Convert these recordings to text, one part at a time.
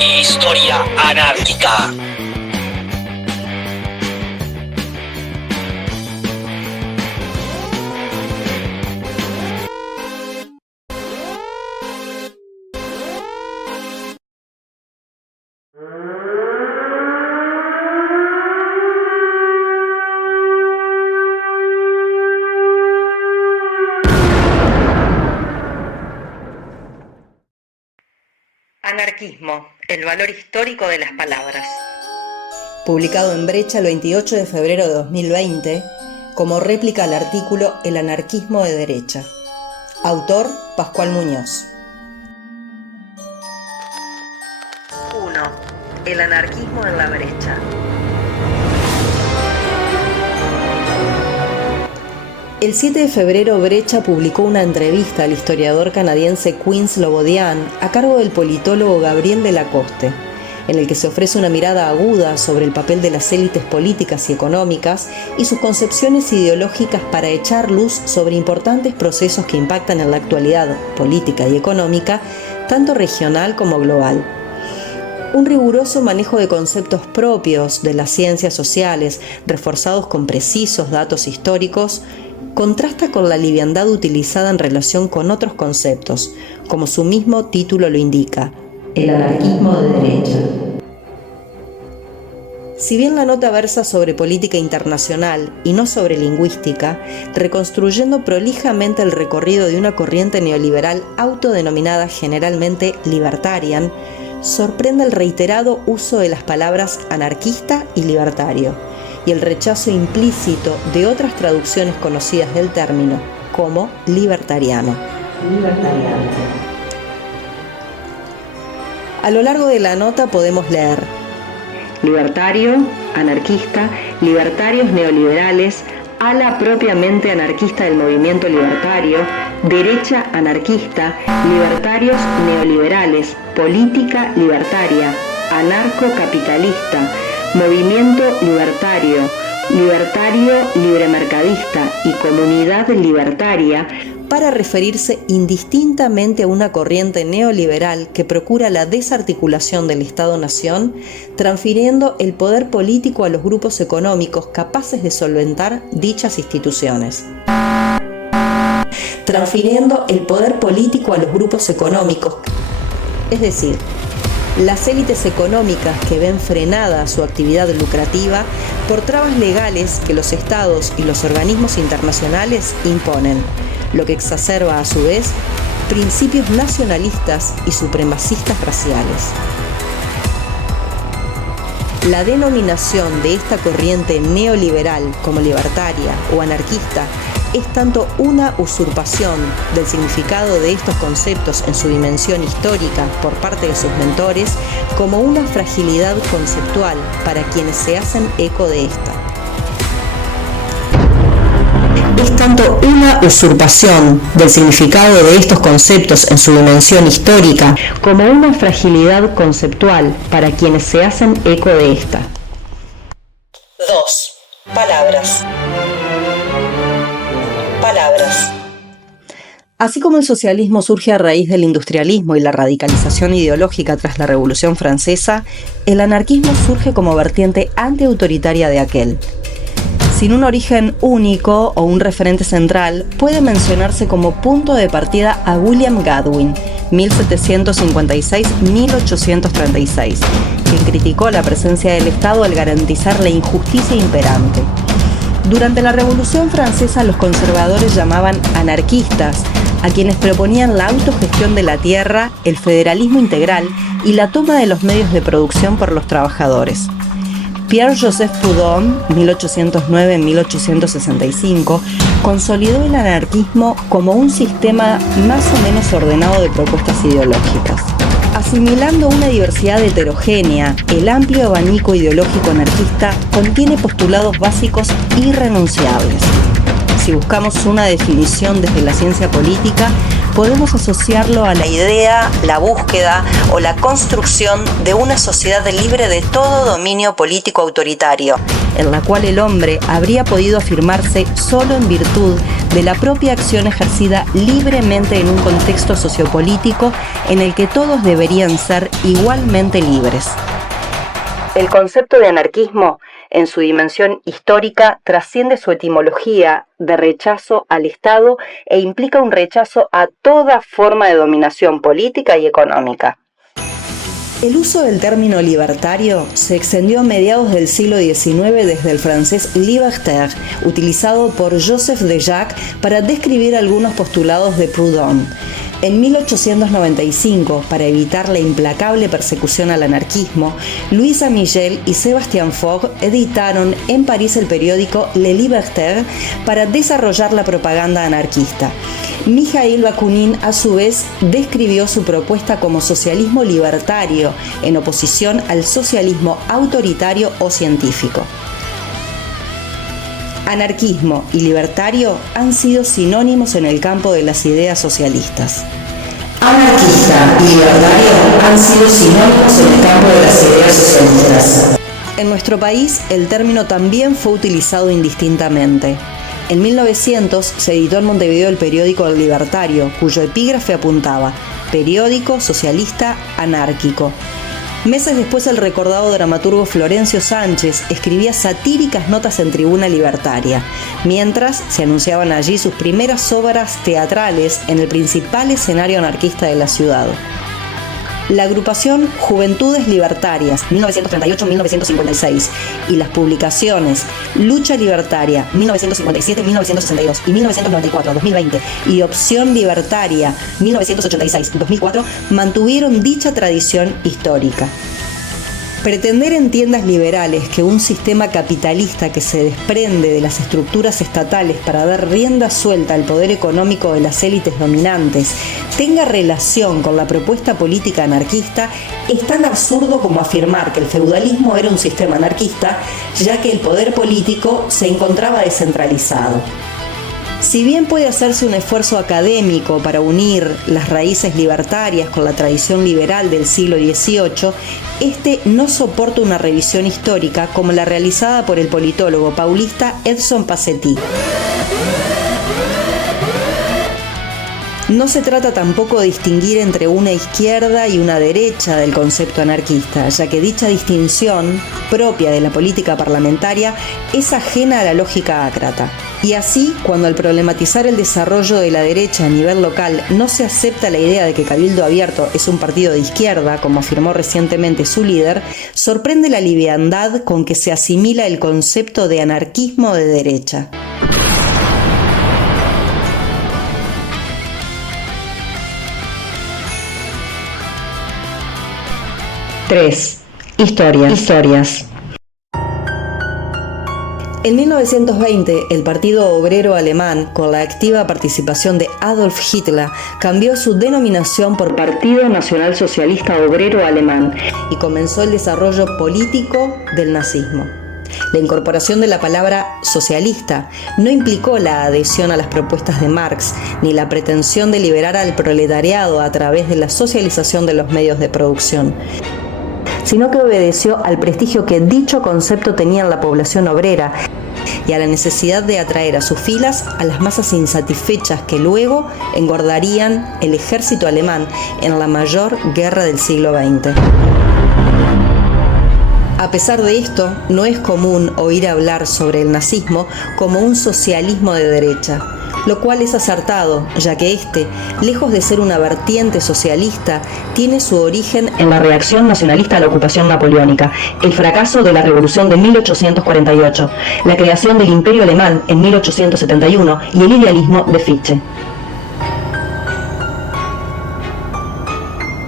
Historia anárquica. Anarquismo, el valor histórico de las palabras. Publicado en Brecha el 28 de febrero de 2020, como réplica al artículo El anarquismo de derecha. Autor, Pascual Muñoz. 1. El anarquismo en la brecha. El 7 de febrero, Brecha publicó una entrevista al historiador canadiense Quinn Slobodian a cargo del politólogo Gabriel Delacoste, en el que se ofrece una mirada aguda sobre el papel de las élites políticas y económicas y sus concepciones ideológicas para echar luz sobre importantes procesos que impactan en la actualidad política y económica, tanto regional como global. Un riguroso manejo de conceptos propios de las ciencias sociales, reforzados con precisos datos históricos, contrasta con la liviandad utilizada en relación con otros conceptos, como su mismo título lo indica, el anarquismo de derecha. Si bien la nota versa sobre política internacional y no sobre lingüística, reconstruyendo prolijamente el recorrido de una corriente neoliberal autodenominada generalmente libertarian, sorprende el reiterado uso de las palabras anarquista y libertario, y el rechazo implícito de otras traducciones conocidas del término, como libertariano. A lo largo de la nota podemos leer libertario, anarquista, libertarios neoliberales, ala propiamente anarquista del movimiento libertario, derecha anarquista, libertarios neoliberales, política libertaria, anarcocapitalista, movimiento libertario, libertario libremercadista y comunidad libertaria, para referirse indistintamente a una corriente neoliberal que procura la desarticulación del Estado-nación, transfiriendo el poder político a los grupos económicos capaces de solventar dichas instituciones. Transfiriendo el poder político a los grupos económicos, es decir, las élites económicas que ven frenada su actividad lucrativa por trabas legales que los estados y los organismos internacionales imponen, lo que exacerba a su vez principios nacionalistas y supremacistas raciales. La denominación de esta corriente neoliberal como libertaria o anarquista es tanto una usurpación del significado de estos conceptos en su dimensión histórica por parte de sus mentores, como una fragilidad conceptual para quienes se hacen eco de esta. Es tanto una usurpación del significado de estos conceptos en su dimensión histórica, como una fragilidad conceptual para quienes se hacen eco de esta. 2. Palabras. Así como el socialismo surge a raíz del industrialismo y la radicalización ideológica tras la Revolución Francesa, el anarquismo surge como vertiente antiautoritaria de aquel. Sin un origen único o un referente central, puede mencionarse como punto de partida a William Godwin, 1756-1836, quien criticó la presencia del Estado al garantizar la injusticia imperante. Durante la Revolución Francesa, los conservadores llamaban anarquistas a quienes proponían la autogestión de la tierra, el federalismo integral y la toma de los medios de producción por los trabajadores. Pierre-Joseph Proudhon, 1809-1865, consolidó el anarquismo como un sistema más o menos ordenado de propuestas ideológicas. Así Asimilando una diversidad heterogénea, el amplio abanico ideológico anarquista contiene postulados básicos irrenunciables. Si buscamos una definición desde la ciencia política, podemos asociarlo a la idea, la búsqueda o la construcción de una sociedad libre de todo dominio político autoritario, en la cual el hombre habría podido afirmarse solo en virtud de la propia acción ejercida libremente en un contexto sociopolítico en el que todos deberían ser igualmente libres. El concepto de anarquismo, en su dimensión histórica, trasciende su etimología de rechazo al Estado e implica un rechazo a toda forma de dominación política y económica. El uso del término libertario se extendió a mediados del siglo XIX desde el francés libertaire, utilizado por Joseph de Jacques para describir algunos postulados de Proudhon. En 1895, para evitar la implacable persecución al anarquismo, Louisa Michel y Sébastien Faure editaron en París el periódico Le Libertaire para desarrollar la propaganda anarquista. Mikhail Bakunin, a su vez, describió su propuesta como socialismo libertario, en oposición al socialismo autoritario o científico. Anarquismo y libertario han sido sinónimos en el campo de las ideas socialistas. Anarquista y libertario han sido sinónimos en el campo de las ideas socialistas. En nuestro país, el término también fue utilizado indistintamente. En 1900 se editó en Montevideo el periódico El Libertario, cuyo epígrafe apuntaba: periódico socialista anárquico. Meses después, el recordado dramaturgo Florencio Sánchez escribía satíricas notas en Tribuna Libertaria, mientras se anunciaban allí sus primeras obras teatrales en el principal escenario anarquista de la ciudad. La agrupación Juventudes Libertarias 1938-1956 y las publicaciones Lucha Libertaria 1957-1962 y 1994-2020 y Opción Libertaria 1986-2004 mantuvieron dicha tradición histórica. Pretender en tiendas liberales que un sistema capitalista que se desprende de las estructuras estatales para dar rienda suelta al poder económico de las élites dominantes tenga relación con la propuesta política anarquista es tan absurdo como afirmar que el feudalismo era un sistema anarquista, ya que el poder político se encontraba descentralizado. Si bien puede hacerse un esfuerzo académico para unir las raíces libertarias con la tradición liberal del siglo XVIII, este no soporta una revisión histórica como la realizada por el politólogo paulista Edson Passetti. No se trata tampoco de distinguir entre una izquierda y una derecha del concepto anarquista, ya que dicha distinción, propia de la política parlamentaria, es ajena a la lógica ácrata. Y así, cuando al problematizar el desarrollo de la derecha a nivel local no se acepta la idea de que Cabildo Abierto es un partido de izquierda, como afirmó recientemente su líder, sorprende la liviandad con que se asimila el concepto de anarquismo de derecha. Tres. Historias. En 1920, el Partido Obrero Alemán, con la activa participación de Adolf Hitler, cambió su denominación por Partido Nacional Socialista Obrero Alemán y comenzó el desarrollo político del nazismo. La incorporación de la palabra socialista no implicó la adhesión a las propuestas de Marx, ni la pretensión de liberar al proletariado a través de la socialización de los medios de producción, sino que obedeció al prestigio que dicho concepto tenía en la población obrera y a la necesidad de atraer a sus filas a las masas insatisfechas que luego engordarían el ejército alemán en la mayor guerra del siglo XX. A pesar de esto, no es común oír hablar sobre el nazismo como un socialismo de derecha, lo cual es acertado, ya que este, lejos de ser una vertiente socialista, tiene su origen en la reacción nacionalista a la ocupación napoleónica, el fracaso de la Revolución de 1848, la creación del Imperio Alemán en 1871 y el idealismo de Fichte.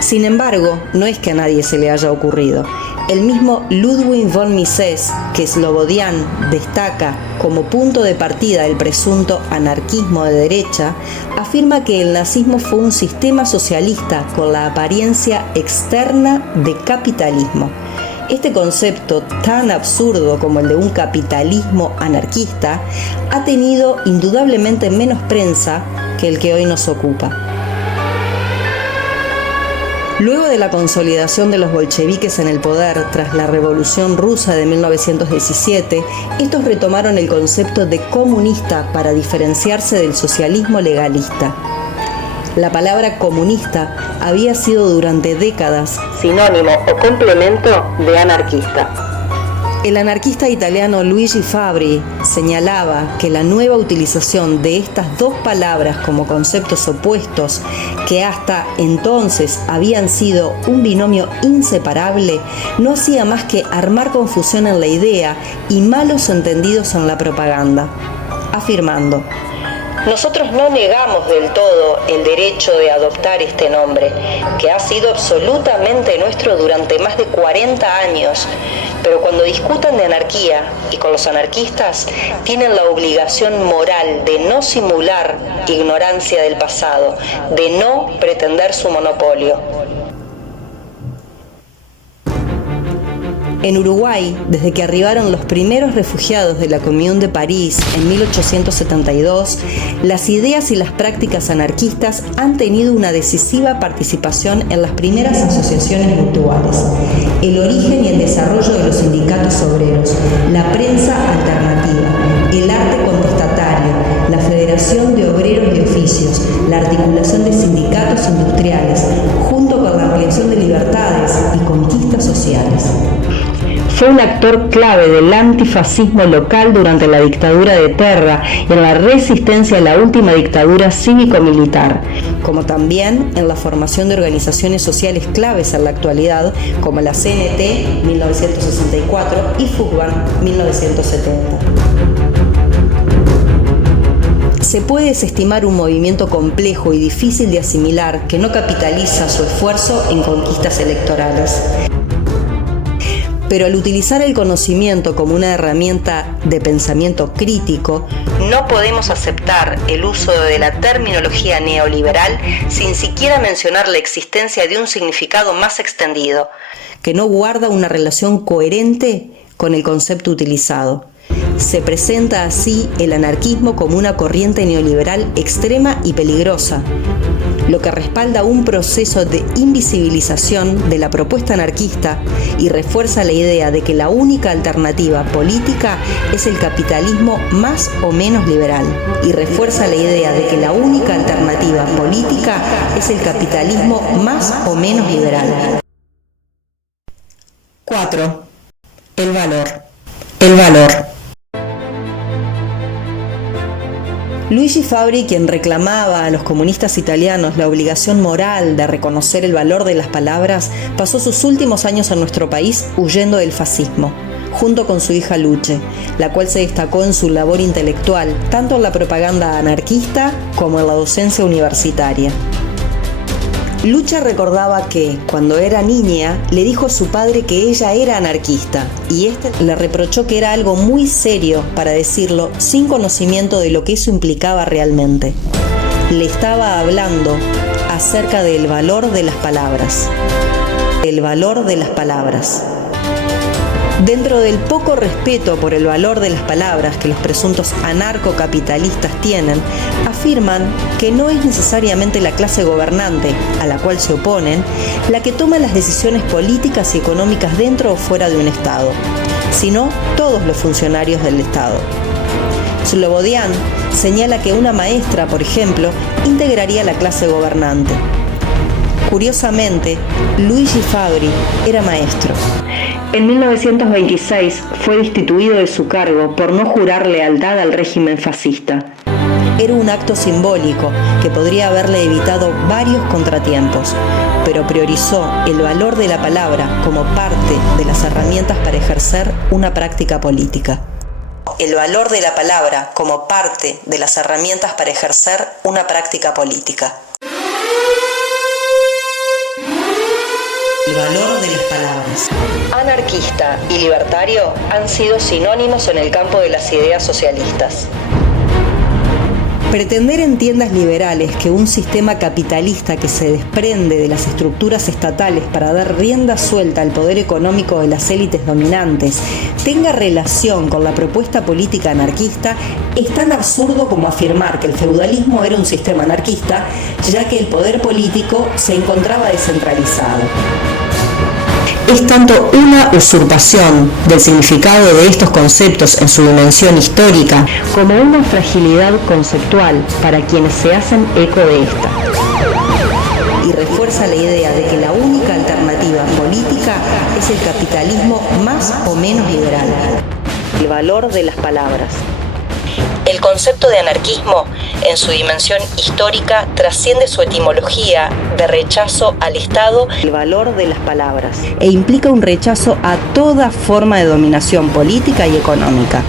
Sin embargo, no es que a nadie se le haya ocurrido. El mismo Ludwig von Mises, que Slobodian destaca como punto de partida del presunto anarquismo de derecha, afirma que el nazismo fue un sistema socialista con la apariencia externa de capitalismo. Este concepto, tan absurdo como el de un capitalismo anarquista, ha tenido indudablemente menos prensa que el que hoy nos ocupa. Luego de la consolidación de los bolcheviques en el poder tras la Revolución Rusa de 1917, estos retomaron el concepto de comunista para diferenciarse del socialismo legalista. La palabra comunista había sido durante décadas sinónimo o complemento de anarquista. El anarquista italiano Luigi Fabri señalaba que la nueva utilización de estas dos palabras como conceptos opuestos, que hasta entonces habían sido un binomio inseparable, no hacía más que armar confusión en la idea y malos entendidos en la propaganda, afirmando: nosotros no negamos del todo el derecho de adoptar este nombre, que ha sido absolutamente nuestro durante más de 40 años, pero cuando discutan de anarquía y con los anarquistas, tienen la obligación moral de no simular ignorancia del pasado, de no pretender su monopolio. En Uruguay, desde que arribaron los primeros refugiados de la Commune de París en 1872, las ideas y las prácticas anarquistas han tenido una decisiva participación en las primeras asociaciones mutuales, el origen y el desarrollo de los sindicatos obreros, la prensa alternativa, el arte contestatario, la Federación de Obreros de Oficios, la articulación de sindicatos industriales, junto con la ampliación de libertades y conquistas sociales. Fue un actor clave del antifascismo local durante la dictadura de Terra y en la resistencia a la última dictadura cívico-militar, como también en la formación de organizaciones sociales claves en la actualidad, como la CNT 1964 y FUCBAN 1970. Se puede desestimar un movimiento complejo y difícil de asimilar que no capitaliza su esfuerzo en conquistas electorales. Pero al utilizar el conocimiento como una herramienta de pensamiento crítico, no podemos aceptar el uso de la terminología neoliberal sin siquiera mencionar la existencia de un significado más extendido, que no guarda una relación coherente con el concepto utilizado. Se presenta así el anarquismo como una corriente neoliberal extrema y peligrosa, lo que respalda un proceso de invisibilización de la propuesta anarquista y refuerza la idea de que la única alternativa política es el capitalismo más o menos liberal. 4. El valor. Luigi Fabri, quien reclamaba a los comunistas italianos la obligación moral de reconocer el valor de las palabras, pasó sus últimos años en nuestro país huyendo del fascismo, junto con su hija Luce, la cual se destacó en su labor intelectual, tanto en la propaganda anarquista como en la docencia universitaria. Lucha recordaba que, cuando era niña, le dijo a su padre que ella era anarquista, y éste le reprochó que era algo muy serio para decirlo sin conocimiento de lo que eso implicaba realmente. Le estaba hablando acerca del valor de las palabras. Dentro del poco respeto por el valor de las palabras que los presuntos anarcocapitalistas tienen, afirman que no es necesariamente la clase gobernante, a la cual se oponen, la que toma las decisiones políticas y económicas dentro o fuera de un Estado, sino todos los funcionarios del Estado. Slobodian señala que una maestra, por ejemplo, integraría la clase gobernante. Curiosamente, Luigi Fabri era maestro. En 1926 fue destituido de su cargo por no jurar lealtad al régimen fascista. Era un acto simbólico que podría haberle evitado varios contratiempos, pero priorizó el valor de la palabra como parte de las herramientas para ejercer una práctica política. El valor de la palabra como parte de las herramientas para ejercer una práctica política. valor de las palabras. Anarquista y libertario han sido sinónimos en el campo de las ideas socialistas. Pretender en tiendas liberales que un sistema capitalista que se desprende de las estructuras estatales para dar rienda suelta al poder económico de las élites dominantes tenga relación con la propuesta política anarquista es tan absurdo como afirmar que el feudalismo era un sistema anarquista, ya que el poder político se encontraba descentralizado. Es tanto una usurpación del significado de estos conceptos en su dimensión histórica, como una fragilidad conceptual para quienes se hacen eco de esta. Y refuerza la idea de que la única alternativa política es el capitalismo más o menos liberal. El valor de las palabras. El concepto de anarquismo, en su dimensión histórica, trasciende su etimología de rechazo al Estado, el valor de las palabras, e implica un rechazo a toda forma de dominación política y económica.